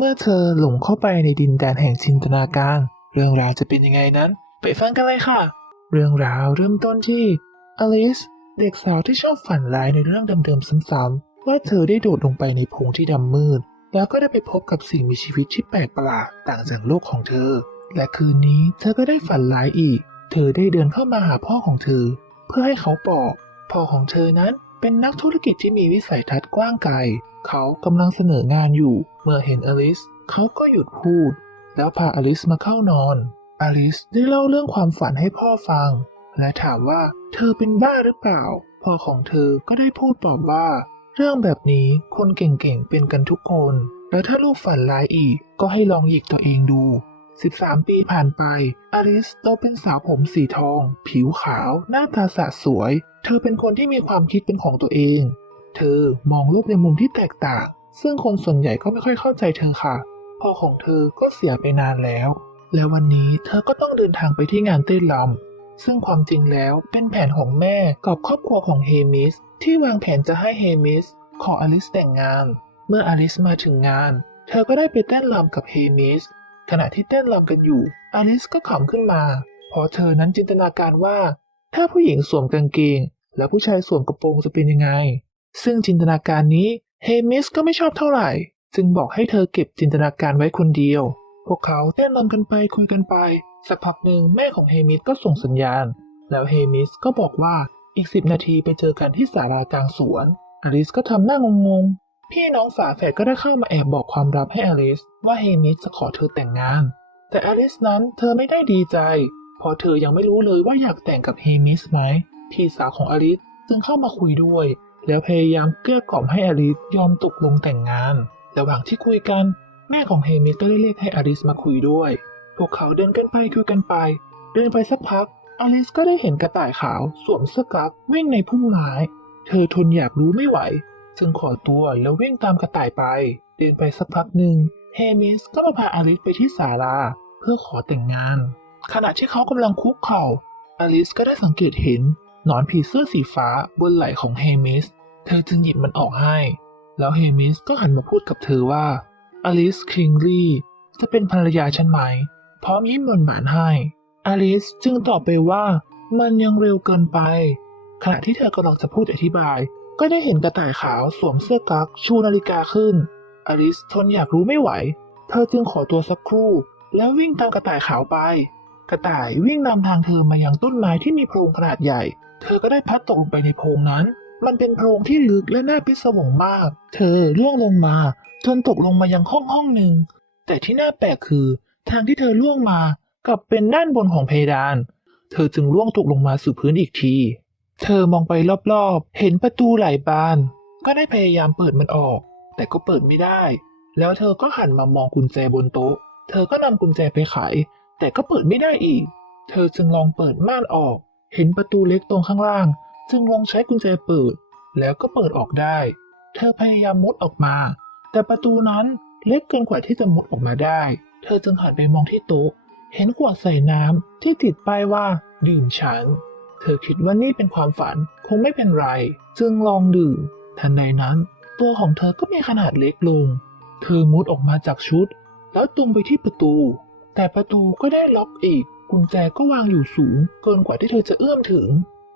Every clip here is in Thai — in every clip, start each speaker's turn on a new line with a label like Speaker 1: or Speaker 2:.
Speaker 1: เมื่อเธอหลงเข้าไปในดินแดนแห่งจินตนาการ เรื่องราวจะเป็นยังไงนั้น ไปฟังกันเลยค่ะ เรื่องราวเริ่มต้นที่อลิสเด็กสาวที่ชอบฝันร้ายในเรื่องเดิมๆซ้ำๆว่าเธอได้โดดลงไปในพงที่ดำมืด แล้วก็ได้ไปพบกับสิ่งมีชีวิตที่แปลกประหลาดต่างจากโลกของเธอ และคืนนี้เธอก็ได้ฝันร้ายอีก เธอได้เดินเข้ามาหาพ่อของเธอ เพื่อให้เขาบอกพ่อของเธอนั้น เป็นนักธุรกิจที่มีวิสัยทัศน์กว้างไกล เขากำลังเสนองานอยู่ เมื่อเห็นอลิส เขาก็หยุดพูด แล้วพาอลิสมาเข้านอน อลิสได้เล่าเรื่องความฝันให้พ่อฟัง และถามว่าเธอเป็นบ้าหรือเปล่า พ่อของเธอก็ได้พูดตอบว่า เรื่องแบบนี้คนเก่งๆเป็นกันทุกคน แล้วถ้าลูกฝันร้ายอีกก็ให้ลองหยิกตัวเองดู 13 ปีผ่านไป อลิสโตเป็นสาวผมสีทอง ผิวขาว หน้าตาสะสวย เธอเป็นคนที่มีความคิดเป็นของตัวเอง เธอมองโลกในมุมที่แตกต่าง ซึ่งคนส่วนใหญ่ก็ไม่ค่อยเข้าใจเธอค่ะ พ่อของเธอก็เสียไปนานแล้ว และวันนี้เธอก็ต้องเดินทางไปที่งานเต้นรำซึ่งความจริงแล้วเป็นแผนของแม่กับครอบครัวของเฮมิสที่วางแผนจะให้เฮมิสขออลิสแต่งงาน เมื่ออลิสมาถึงงาน เธอก็ได้ไปเต้นรำกับเฮมิส ขณะที่เต้นรำกันอยู่ อลิสก็ขำขึ้นมาเพราะเธอนั้นจินตนาการว่า ถ้าผู้หญิงสวมกางเกง และผู้ชายสวมกระโปรงจะเป็นยังไง ซึ่งจินตนาการนี้เฮมิสก็ไม่ชอบเท่าไหร่ จึงบอกให้เธอเก็บจินตนาการไว้คนเดียว พวกเขาเต้นรำกันไปคุยกันไป สักพักหนึ่งแม่ของเฮมิสก็ส่งสัญญาณ แล้วเฮมิสก็บอกว่าอีกสิบนาทีไปเจอกันที่ศาลากลางสวน อลิสก็ทำหน้างง พี่น้องฝาแฝดก็ได้เข้ามาแอบบอกความลับให้อลิสว่าเฮมิสจะขอเธอแต่งงาน แต่อลิสนั้นเธอไม่ได้ดีใจเพราะเธอยังไม่รู้เลยว่าอยากแต่งกับเฮมิสไหม พี่สาวของอลิสจึงเข้ามาคุยด้วย แล้วพยายามเกลี้ยกล่อมให้อลิสยอมตกลงแต่งงาน ระหว่างที่คุยกัน แม่ของเฮมิสก็ได้เรียกให้อลิสมาคุยด้วย พวกเขาเดินกันไปคุยกันไป เดินไปสักพัก อลิสก็ได้เห็นกระต่ายขาวสวมเสื้อกั๊กวิ่งในพุ่มไม้ เธอทนอยากรู้ไม่ไหว จึงขอตัวแล้ววิ่งตามกระต่ายไป เดินไปสักพักหนึ่งเฮมิสก็มาพาอลิสไปที่ศาลาเพื่อขอแต่งงาน ขณะที่เขากำลังคุกเข่าอลิสก็ได้สังเกตเห็นหนอนผีเสื้อสีฟ้าบนไหล่ของเฮมิสเธอจึงหยิบมันออกให้ แล้วเฮมิสก็หันมาพูดกับเธอว่าอลิสคิงลีจะเป็นภรรยาฉันไหม พร้อมยิ้มหวานหวานให้อลิสจึงตอบไปว่ามันยังเร็วเกินไป ขณะที่เธอกำลังจะพูดอธิบาย ก็ได้เห็นกระต่ายขาวสวมเสื้อกั๊กชูนาฬิกาขึ้น อลิสทนอยากรู้ไม่ไหว เธอจึงขอตัวสักครู่ แล้ววิ่งตามกระต่ายขาวไป กระต่ายวิ่งนำทางเธอมายังต้นไม้ที่มีโพรงขนาดใหญ่ เธอก็ได้พัดตกลงไปในโพรงนั้น มันเป็นโพรงที่ลึกและน่าพิศวงมาก เธอล่วงลงมา จนตกลงมายังห้องห้องหนึ่ง แต่ที่น่าแปลกคือ ทางที่เธอล่วงมากลับเป็นด้านบนของเพดาน เธอจึงล่วงตกลงมาสู่พื้นอีกที เธอมองไปรอบๆ เห็นประตูหลายบาน ก็ได้พยายามเปิดมันออก แต่ก็เปิดไม่ได้ แล้วเธอก็หันมามองกุญแจบนโต๊ะ เธอก็นำกุญแจไปไข แต่ก็เปิดไม่ได้อีก เธอจึงลองเปิดม่านออก เห็นประตูเล็กตรงข้างล่าง จึงลองใช้กุญแจเปิด แล้วก็เปิดออกได้ เธอพยายามมุดออกมา แต่ประตูนั้นเล็กเกินกว่าที่จะมุดออกมาได้ เธอจึงหันไปมองที่โต๊ะ เห็นขวดใส่น้ำที่ติดป้ายว่า ดื่มฉัน เธอคิดว่านี่เป็นความฝันคงไม่เป็นไร จึงลองดื่ม ทันใดนั้น ตัวของเธอก็มีขนาดเล็กลง เธอมุดออกมาจากชุด แล้วตรงไปที่ประตู แต่ประตูก็ได้ล็อกอีก กุญแจก็วางอยู่สูง เกินกว่าที่เธอจะเอื้อมถึง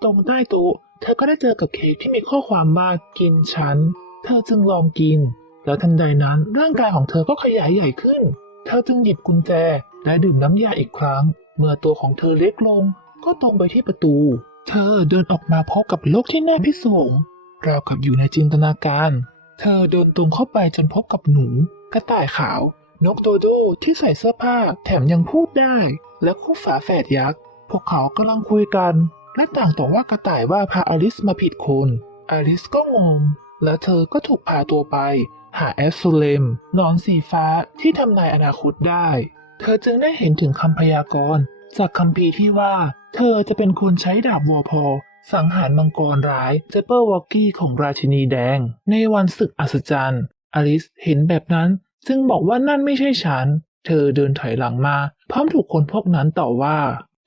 Speaker 1: ตรงใต้โต๊ะเธอก็ได้เจอกับเค้กที่มีข้อความว่ากินฉัน เธอจึงลองกิน แล้วทันใดนั้นร่างกายของเธอก็ขยายใหญ่ขึ้น เธอจึงหยิบกุญแจและดื่มน้ำยาอีกครั้ง เมื่อตัวของเธอเล็กลง ก็ตรงไปที่ประตู เธอเดินออกมาพบกับโลกที่น่าพิศวงราวกับอยู่ในจินตนาการ เธอเดินตรงเข้าไปจนพบกับหนู กระต่ายขาวนกโดโดที่ใส่เสื้อผ้าแถมยังพูดได้ และคู่ฝาแฝดยักษ์ พวกเขากำลังคุยกัน และต่างต่อว่ากระต่ายว่าพาอลิสมาผิดคน อลิสก็งง และเธอก็ถูกพาตัวไป หาแอสโซเลมนอนสีฟ้าที่ทำนายอนาคตได้ เธอจึงได้เห็นถึงคำพยากรณ์ จากคัมภีที่ว่า เธอจะเป็นคนใช้ดาบวอพอ สังหารมังกรร้ายเจเปอร์วอกกี้ของราชินีแดง ในวันศึกอัศจรรย์ อลิสเห็นแบบนั้นจึงบอกว่านั่นไม่ใช่ฉัน เธอเดินถอยหลังมา พร้อมถูกคนพวกนั้นต่อว่า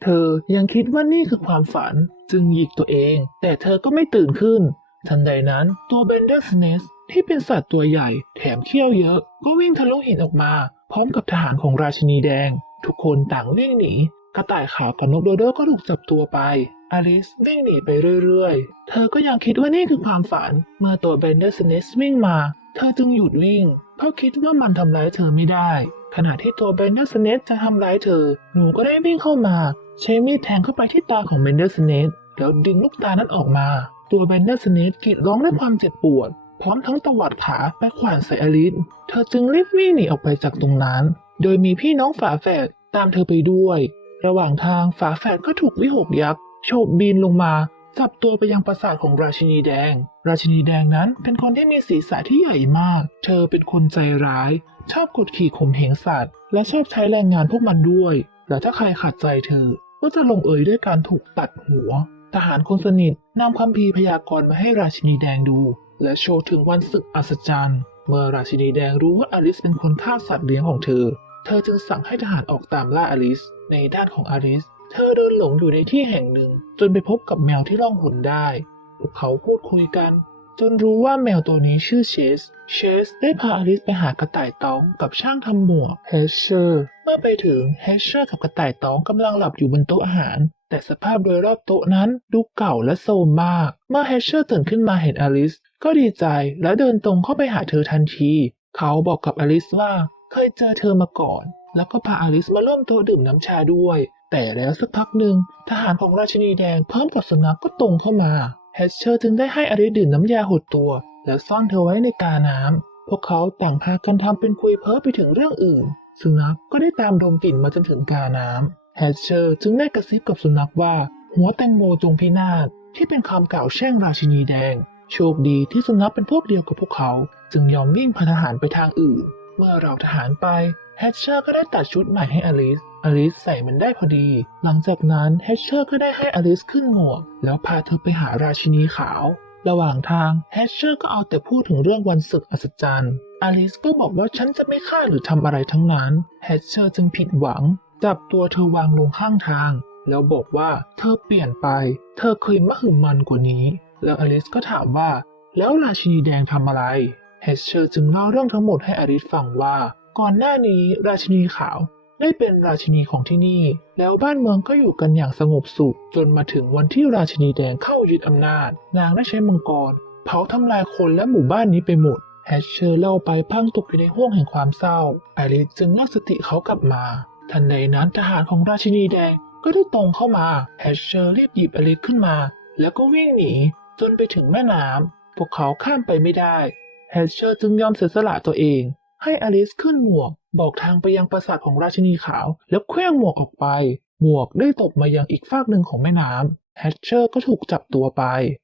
Speaker 1: เธอยังคิดว่านี่คือความฝัน จึงหยิกตัวเอง แต่เธอก็ไม่ตื่นขึ้น ทันใดนั้นตัวเบนเดอร์สเนสที่เป็นสัตว์ตัวใหญ่แถมเขี้ยวเยอะ ก็วิ่งทะลุหินออกมา พร้อมกับทหารของราชินีแดง ทุกคนต่างวิ่งหนี กระต่ายขาวกับนกโดโดก็ถูกจับตัวไป อลิสวิ่งหนีไปเรื่อยๆ เธอก็ยังคิดว่านี่คือความฝัน เมื่อตัวเบนเดอร์สเนสวิ่งมา เธอจึงหยุดวิ่ง เพราะคิดว่ามันทำร้ายเธอไม่ได้ ขณะที่ตัวเบนเดอร์สเนสจะทำร้ายเธอ หนูก็ได้วิ่งเข้ามา ใช้มีดแทงเข้าไปที่ตาของเบนเดอร์สเนสแล้วดึงลูกตานั้นออกมา ตัวเบนเดอร์สเนสกรีดร้องด้วยความเจ็บปวด พร้อมทั้งตวัดขาไปขวานใส่อลิสเธอจึงรีบวิ่งหนีออกไปจากตรงนั้น โดยมีพี่น้องฝาแฝดตามเธอไปด้วย ระหว่างทางฝาแฝดก็ถูกวิหกยักษ์โฉบบินลงมาจับตัวไปยังปราสาทของราชินีแดง ราชินีแดงนั้นเป็นคนที่มีศีรษะที่ใหญ่มาก เธอเป็นคนใจร้าย ชอบกดขี่ข่มเหงสัตว์ และชอบใช้แรงงานพวกมันด้วย และถ้าใครขัดใจเธอ ก็จะลงเอยด้วยการถูกตัดหัว ทหารคนสนิทนำคัมภีพยากรณ์มาให้ราชินีแดงดู และโชว์ถึงวันศึกอัศจรรย์ เมื่อราชินีแดงรู้ว่าอลิสเป็นคนฆ่าสัตว์เลี้ยงของเธอ เธอจึงสั่งให้ทหารออกตามล่าอลิส ในด้านของอลิส เธอเดินหลงอยู่ในที่แห่งหนึ่ง จนไปพบกับแมวที่ล่องหนได้ เขาพูดคุยกัน จนรู้ว่าแมวตัวนี้ชื่อเชส เชสได้พาอลิสไปหากระต่ายตองกับช่างทำหมวกเฮเชอร์ เมื่อไปถึงเฮเชอร์กับกระต่ายตองกำลังหลับอยู่บนโต๊ะอาหาร แต่สภาพโดยรอบโต๊ะนั้นดูเก่าและโทรมมาก เมื่อเฮเชอร์ตื่นขึ้นมาเห็นอลิสก็ดีใจและเดินตรงเข้าไปหาเธอทันที เขาบอกกับอลิสว่าเคยเจอเธอมาก่อน แล้วก็พาอลิสมาร่วมโต๊ะดื่มน้ำชาด้วย แต่แล้วสักพักหนึ่งทหารของราชินีแดงพร้อมกับสุนัขก็ตรงเข้ามาเฮชเชอร์จึงได้ให้อลิสดื่มน้ำยาหดตัว แล้วซ่อนเธอไว้ในกาน้ำพวกเขาต่างพากันทำเป็นคุยเพ้อไปถึงเรื่องอื่น สุนัขก็ได้ตามดมกลิ่นมาจนถึงกาน้ำแฮชเชอร์จึงได้กระซิบกับสุนัขว่า หัวแตงโมจงพินาศที่เป็นคำกล่าวแช่งราชินีแดง โชคดีที่สุนัขเป็นพวกเดียวกับพวกเขา จึงยอมวิ่งพาทหารไปทางอื่น เมื่อเราทหารไป แฮชเชอร์ก็ได้ตัดชุดใหม่ให้อลิส อลิสใส่มันได้พอดี หลังจากนั้นแฮชเชอร์ก็ได้ให้อลิสขึ้นหมวก แล้วพาเธอไปหาราชินีขาว ระหว่างทางแฮชเชอร์ก็เอาแต่พูดถึงเรื่องวันศึกอัศจรรย์ อลิสก็บอกว่าฉันจะไม่ฆ่าหรือทำอะไรทั้งนั้น แฮชเชอร์จึงผิดหวัง จับตัวเธอวางลงข้างทาง แล้วบอกว่าเธอเปลี่ยนไป เธอเคยมหึมันกว่านี้ แล้วอลิสก็ถามว่า แล้วราชินีแดงทำอะไร แฮชเชอร์จึงเล่าเรื่องทั้งหมดให้อลิสฟังว่า ก่อนหน้านี้ราชินีขาวได้เป็นราชินีของที่นี่ แล้วบ้านเมืองก็อยู่กันอย่างสงบสุข จนมาถึงวันที่ราชินีแดงเข้ายึดอำนาจ นางได้ใช้มังกร เผาทำลายคนและหมู่บ้านนี้ไปหมดแฮชเชอร์เล่าไปพังตกอยู่ในห้วงแห่งความเศร้าไอริสจึงเรียกสติเขากลับมา ทันใดนั้นทหารของราชินีแดงก็ได้ตรงเข้ามาแฮชเชอร์รีบหยิบอลิสขึ้นมา แล้วก็วิ่งหนีจนไปถึงแม่น้ำพวกเขาข้ามไปไม่ได้แฮชเชอร์จึงยอมเสียสละตัวเอง ให้อลิสขึ้นหมวก บอกทางไปยังปราสาทของราชินีขาว แล้วเคลื่องหมวกออกไป หมวกได้ตกมายังอีกฟากหนึ่งของแม่น้ำแฮชเชอร์ก็ถูกจับตัวไป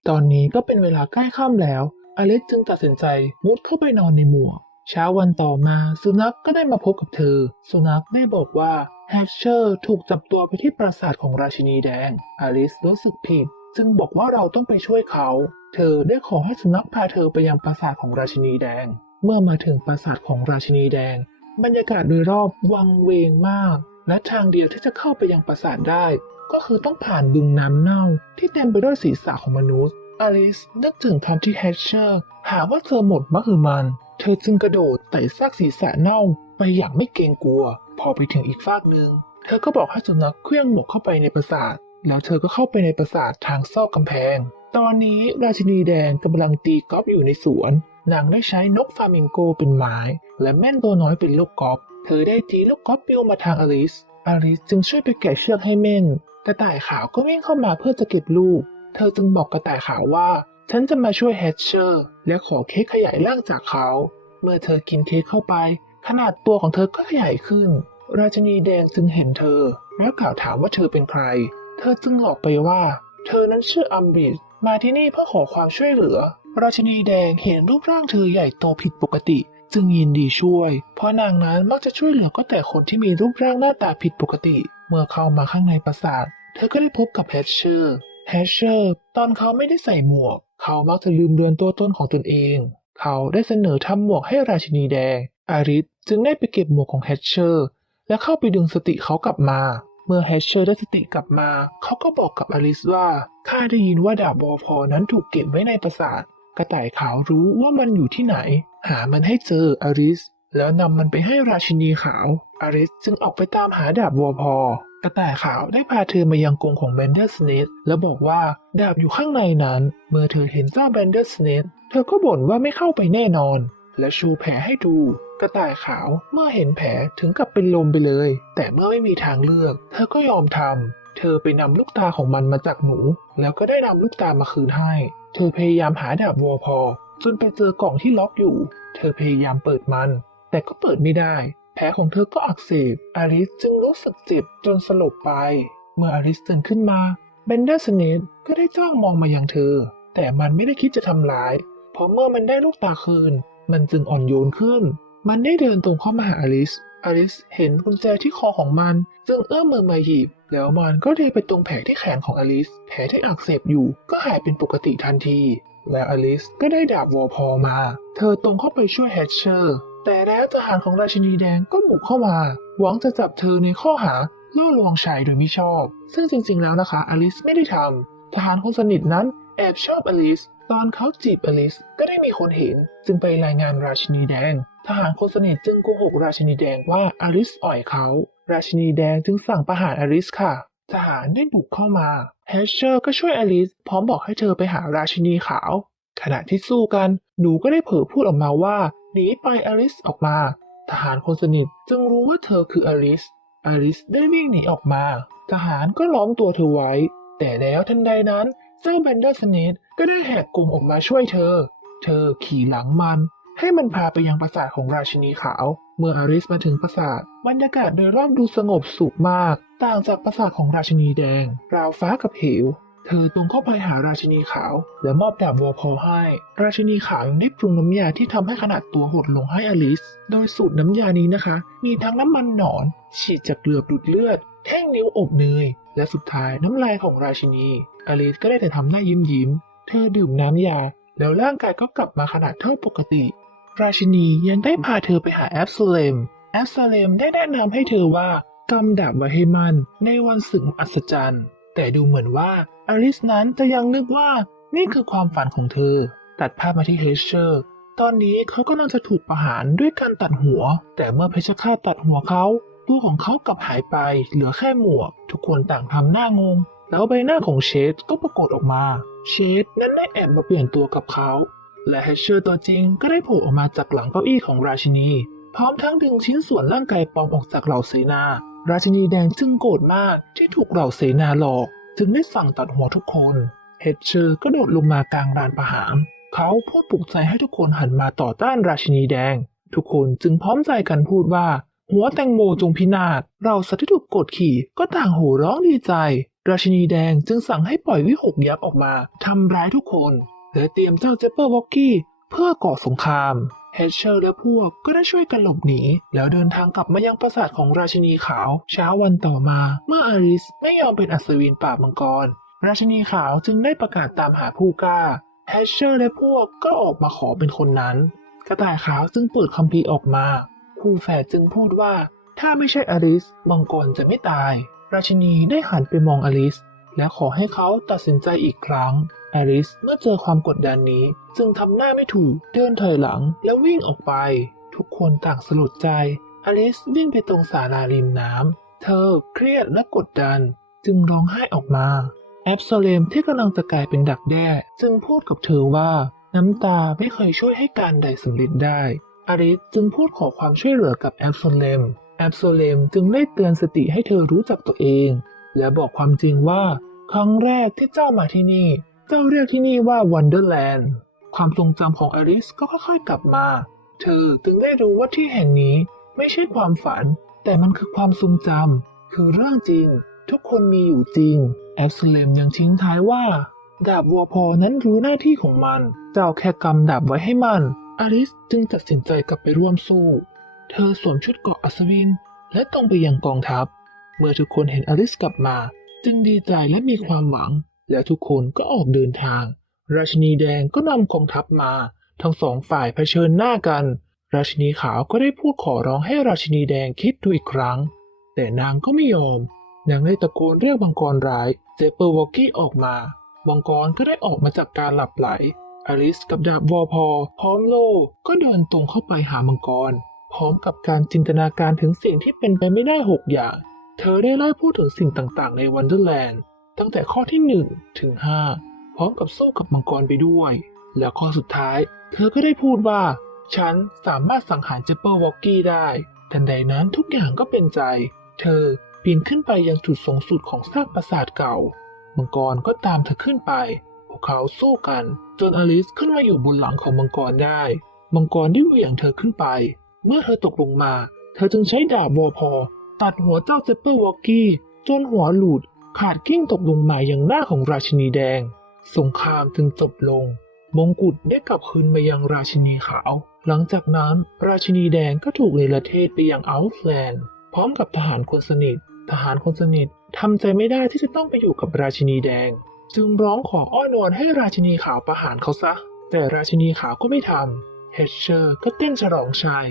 Speaker 1: ตอนนี้ก็เป็นเวลาใกล้ค่ำแล้ว อลิสจึงตัดสินใจมุดเข้าไปนอนในหมวก เช้าวันต่อมาสุนัขกก็ได้มาพบกับเธอ สุนัขได้บอกว่าแฮชเชอร์ถูกจับตัวไปที่ปราสาทของราชินีแดง อลิสรู้สึกผิด จึงบอกว่าเราต้องไปช่วยเขา เธอได้ขอให้สุนัขพาเธอไปยังปราสาทของราชินีแดง เมื่อมาถึงปราสาทของราชินีแดง บรรยากาศโดยรอบวังเวงมาก และทางเดียวที่จะเข้าไปยังปราสาทได้ ก็คือต้องผ่านบึงน้ำเน่า ที่เต็มไปด้วยศีรษะของมนุษย์อลิสนึกถึงคำที่แฮชเชอร์ หาว่าเธอหมดมหึมัน เธอจึงกระโดดไต่ซากศีรษะเน่าไปอย่างไม่เกรงกลัว พอไปถึงอีกฟากหนึ่งเธอก็บอกให้สุนัขเคลื่องหมวกเข้าไปในปราสาท แล้วเธอก็เข้าไปในปราสาททางซอกกำแพง ตอนนี้ราชินีแดงกำลังตีกอล์ฟอยู่ในสวน นางได้ใช้นกฟามิงโกเป็นไม้ และแม่นตัวน้อยเป็นลูกกอล์ฟเธอได้ตีลูกกอล์ฟปลิวมาทางอลิส อลิสจึงช่วยไปแกะเชือกให้แม่นกระต่ายขาวก็วิ่งเข้ามาเพื่อจะเก็บลูก เธอจึงบอกกระต่ายขาวว่า ฉันจะมาช่วยแฮชเชอร์ และขอเค้กขยายร่างจากเขา เมื่อเธอกินเค้กเข้าไป ขนาดตัวของเธอก็ขยายขึ้น ราชินีแดงจึงเห็นเธอ แล้วกล่าวถามว่าเธอเป็นใคร เธอจึงบอกไปว่า เธอนั้นชื่ออัมบิดมาที่นี่เพื่อขอความช่วยเหลือ ราชินีแดงเห็นรูปร่างเธอใหญ่โตผิดปกติ จึงยินดีช่วย เพราะนางนั้นมักจะช่วยเหลือก็แต่คนที่มีรูปร่างหน้าตาผิดปกติ เมื่อเข้ามาข้างในปราสาท เธอก็ได้พบกับแฮชเชอร์แฮชเชอร์ตอนเขาไม่ได้ใส่หมวก เขามักจะลืมเลือนตัวตนของตนเอง เขาได้เสนอทำหมวกให้ราชินีแดง อาริสจึงได้ไปเก็บหมวกของแฮชเชอร์และเข้าไปดึงสติเขากลับมามมื่อแฮชเชอร์ได้สติกลับมา เขาก็บอกกับอลิสว่าข้าได้ยินว่าดาบวอพอนั้นถูกเก็บไว้ในปราสาท ระต่ายขาวรู้ว่ามันอยู่ที่ไหน หามันให้เจออลิส แล้วนำมันไปให้ราชินีขาวอลิสจึงออกไปตามหาดาบวอพอกระต่ายขาวได้พาเธอมายังกรงของแบนเดอร์สเนทแล้วบอกว่าดาบอยู่ข้างในนั้น เมื่อเธอเห็นเจ้าแบนเดอร์สเนทเธอก็บ่นว่าไม่เข้าไปแน่นอน และชูแผลให้ดู กระต่ายขาวเมื่อเห็นแผลถึงกับเป็นลมไปเลย แต่เมื่อไม่มีทางเลือก เธอก็ยอมทำเธอไปนำลูกตาของมันมาจากหนู แล้วก็ได้นำลูกตามาคืนให้ เธอพยายามหาดาบวอพอ จนไปเจอกล่องที่ล็อกอยู่ เธอพยายามเปิดมัน แต่ก็เปิดไม่ได้ แผลของเธอก็อักเสบอลิสจึงรู้สึกเจ็บจนสลบไป เมื่ออลิสตื่นขึ้นมาเบนเดอร์สเนทก็ได้จ้องมองมายังเธอ แต่มันไม่ได้คิดจะทำร้าย เพราะเมื่อมันได้ลูกตาคืน มันจึงอ่อนโยนขึ้น มันได้เดินตรงเข้ามาหาอลิส อลิสเห็นกุญแจที่คอของมัน จึงเอื้อมมือมาหยิบ แล้วมันก็เดินไปตรงแผลที่แขนของอลิส แผลที่อักเสบอยู่ก็หายเป็นปกติทันที และอลิสก็ได้ดาบวอพอมา เธอตรงเข้าไปช่วยแฮชเชอร์ แต่แล้วทหารของราชินีแดงก็บุกเข้ามา หวังจะจับเธอในข้อหาล่อลวงชายโดยไมิชอบ ซึ่งจริงๆแล้วนะคะอลิสไม่ได้ทำทหารคนสนิทนั้นแอบชอบอลิส ตอนเขาจีบอลิสก็ได้มีคนเห็น จึงไปรายงานราชินีแดง ทหารคนสนิทจึงโกหกราชินีแดงว่าอลิสอ่อยเขา ราชินีแดงจึงสั่งประหารอลิสค่ะ ทหารได้บุกเข้ามาแฮชเชอร์ก็ช่วยอลิสพร้อมบอกให้เธอไปหาราชินีขาว ขณะที่สู้กันหนูก็ได้เผลอพูดออกมาว่าหนีไปอลิสออกมา ทหารคนสนิทจึงรู้ว่าเธอคืออลิสอลิสได้วิ่งหนีออกมา ทหารก็ล้อมตัวเธอไว้ แต่แล้วทันใดนั้นเจ้าแบนเดอร์สเนทก็ได้แหกกลุ่มออกมาช่วยเธอ เธอขี่หลังมัน ให้มันพาไปยังปราสาทของราชินีขาว เมื่ออลิสมาถึงปราสาทบรรยากาศโดยรอบดูสงบสุขมาก ต่างจากปราสาทของราชินีแดง ราวฟ้ากับเหวเธอตรงเข้าไปหาราชินีขาว และมอบดาบวอพอให้ ราชินีขาวยังได้ปรุงน้ำยาที่ทำให้ขนาดตัวหดลงให้อลิส โดยสูตรน้ำยานี้นะคะ มีทั้งน้ำมันหนอน ฉีดจากเกลือดูดเลือด แท่งนิ้วอบเนย และสุดท้ายน้ำลายของราชินี อลิสก็ได้แต่ทำหน้ายิ้มยิ้ม เธอดื่มน้ำยา แล้วร่างกายก็กลับมาขนาดเท่าปกติ ราชินียังได้พาเธอไปหาแอบสเลม แอบสเลมได้แนะนำให้เธอว่ากำดาบไว้ให้มันในวันศึกอัศจรรย์ แต่ดูเหมือนว่าอลิสนั้นจะยังนึกว่านี่คือความฝันของเธอ ตัดภาพมาที่เฮเชอร์ ตอนนี้เขากำลังจะถูกประหารด้วยการตัดหัว แต่เมื่อเพชฌฆาตตัดหัวเขาตัวของเขากลับหายไป เหลือแค่หมวก ทุกคนต่างทำหน้างง แล้วใบหน้าของเชดก็ปรากฏออกมา เชดนั้นได้แอบมาเปลี่ยนตัวกับเขา และแฮชเชอร์ตัวจริงก็ได้โผล่ออกมาจากหลังเก้าอี้ของราชินี พร้อมทั้งดึงชิ้นส่วนร่างกายปลอมออกจากเหล่าเสนา ราชินีแดงจึงโกรธมากที่ถูกเหล่าเสนาหลอก จึงได้สั่งตัดหัวทุกคนเฮดเชอร์ก็โดดลงมากลางลานประหารเขาพูดปลุกใจให้ทุกคนหันมาต่อต้านราชินีแดง ทุกคนจึงพร้อมใจกันพูดว่า หัวแตงโมจงพินาศเราสัตว์ที่ถูกกดขี่ก็ต่างโห่ร้องดีใจ ราชินีแดงจึงสั่งให้ปล่อยวิหกยักษ์ออกมาทำร้ายทุกคน และเตรียมเจ้าเจปเปอร์วอกกี้เพื่อก่อสงครามเฮดเชอร์และพวกก็ได้ช่วยกันหลบหนี แล้วเดินทางกลับมายังปราสาทของราชินีขาว เช้าวันต่อมา เมื่ออาริสไม่ยอมเป็นอัศวินป่ามังกร ราชินีขาวจึงได้ประกาศตามหาผู้กล้าแฮชเชอร์และพวกก็ออกมาขอเป็นคนนั้น กระต่ายขาวจึงเปิดคัมภีร์ออกมา คู่แฝดจึงพูดว่า ถ้าไม่ใช่อลิสมังกรจะไม่ตาย ราชินีได้หันไปมองอลิสและขอให้เขาตัดสินใจอีกครั้ง อลิสเมื่อเจอความกดดันนี้ จึงทำหน้าไม่ถูกเดินถอยหลังแล้ววิ่งออกไป ทุกคนต่างสลดใจอลิสวิ่งไปตรงศาลาริมน้ำ เธอเครียดและกดดัน จึงร้องไห้ออกมา แอบโซเลมที่กำลังจะกลายเป็นดักแด้ จึงพูดกับเธอว่า น้ำตาไม่เคยช่วยให้การใดสำเร็จได้อาริสจึงพูดขอความช่วยเหลือกับแอบโซเลม แอบโซเลมจึงได้เตือนสติให้เธอรู้จักตัวเอง และบอกความจริงว่า ครั้งแรกที่เจ้ามาที่นี่ เจ้าเรียกที่นี่ว่าวันเดอร์แลนด์ความทรงจำของอาริสก็ค่อยๆกลับมา เธอจึงได้รู้ว่าที่แห่งนี้ไม่ใช่ความฝัน แต่มันคือความทรงจำคือเรื่องจริง ทุกคนมีอยู่จริง แอบสเลมยังทิ้งท้ายว่า ดาบวัวพอนั้นรู้หน้าที่ของมัน เจ้าแค่กำดาบไว้ให้มันอาริสจึงตัดสินใจกลับไปร่วมสู้ เธอสวมชุดเกราะอัศวิน และตรงไปยังกองทัพ เมื่อทุกคนเห็นอลิสกลับมา จึงดีใจและมีความหวัง และทุกคนก็ออกเดินทาง ราชินีแดงก็นำกองทัพมา ทั้งสองฝ่ายเผชิญหน้ากัน ราชินีขาวก็ได้พูดขอร้องให้ราชินีแดงคิดดูอีกครั้ง แต่นางก็ไม่ยอม นางได้ตะโกนเรียกมังกรร้ายเจเปอร์วอกกี้ออกมามังกรก็ได้ออกมาจากการหลับไหล อลิสกับดาบวอพอ พร้อมโลก็เดินตรงเข้าไปหามังกร พร้อมกับการจินตนาการถึงสิ่งที่เป็นไปไม่ได้หกอย่าง เธอได้ไล่พูดถึงสิ่งต่างๆ ในวันเดอร์แลนด์ ตั้งแต่ข้อที่ 1 ถึง 5 พร้อมกับสู้กับมังกรไปด้วย แล้วข้อสุดท้าย เธอก็ได้พูดว่า ฉันสามารถสังหารเจเปอร์วอกกี้ได้ ทันใดนั้นทุกอย่างก็เป็นใจ เธอปีนขึ้นไปยังจุดสูงสุดของซากปราสาทเก่า มังกรก็ตามเธอขึ้นไปพวกเขาสู้กัน จนอลิสขึ้นมาอยู่บนหลังของมังกรได้ มังกรได้เหวี่ยงเธอขึ้นไป เมื่อเธอตกลงมา เธอจึงใช้ดาบวอพอตัดหัวเจ้าเจเปอร์วอกกี้จนหัวหลุด ขาดกิ้งตกลงมาอย่างหน้าของราชินีแดง สงครามจึงจบลง มงกุฎได้กลับคืนมายังราชินีขาว หลังจากนั้นราชินีแดงก็ถูกเนรเทศไปยังอัลฟแลนด์พร้อมกับทหารคนสนิท ทหารคนสนิททำใจไม่ได้ที่จะต้องไปอยู่กับราชินีแดง จึงร้องขออ้อนวอนให้ราชินีขาวประหารเขาซะ แต่ราชินีขาวก็ไม่ทำเฮชเชอร์ก็เต้นฉลองชัย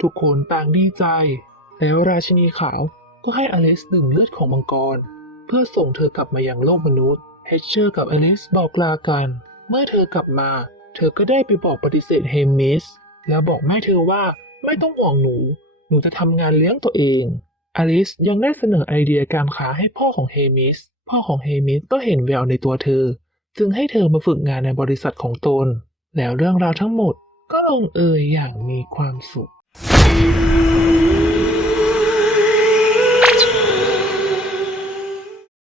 Speaker 1: ทุกคนต่างดีใจ แล้วราชินีขาวก็ให้อลิสดื่มเลือดของมังกร เพื่อส่งเธอกลับมายังโลกมนุษย์เฮชเชอร์กับอลิสบอกลากัน เมื่อเธอกลับมา เธอก็ได้ไปบอกปฏิเสธเฮมิส แล้วบอกแม่เธอว่าไม่ต้องห่วงหนู หนูจะทำงานเลี้ยงตัวเอง อลิสยังได้เสนอไอเดียการค้าให้พ่อของเฮมิส พ่อของเฮมิสก็เห็นแววในตัวเธอ จึงให้เธอมาฝึกงานในบริษัทของตน แล้วเรื่องราวทั้งหมดก็ลงเอยอย่างมีความสุข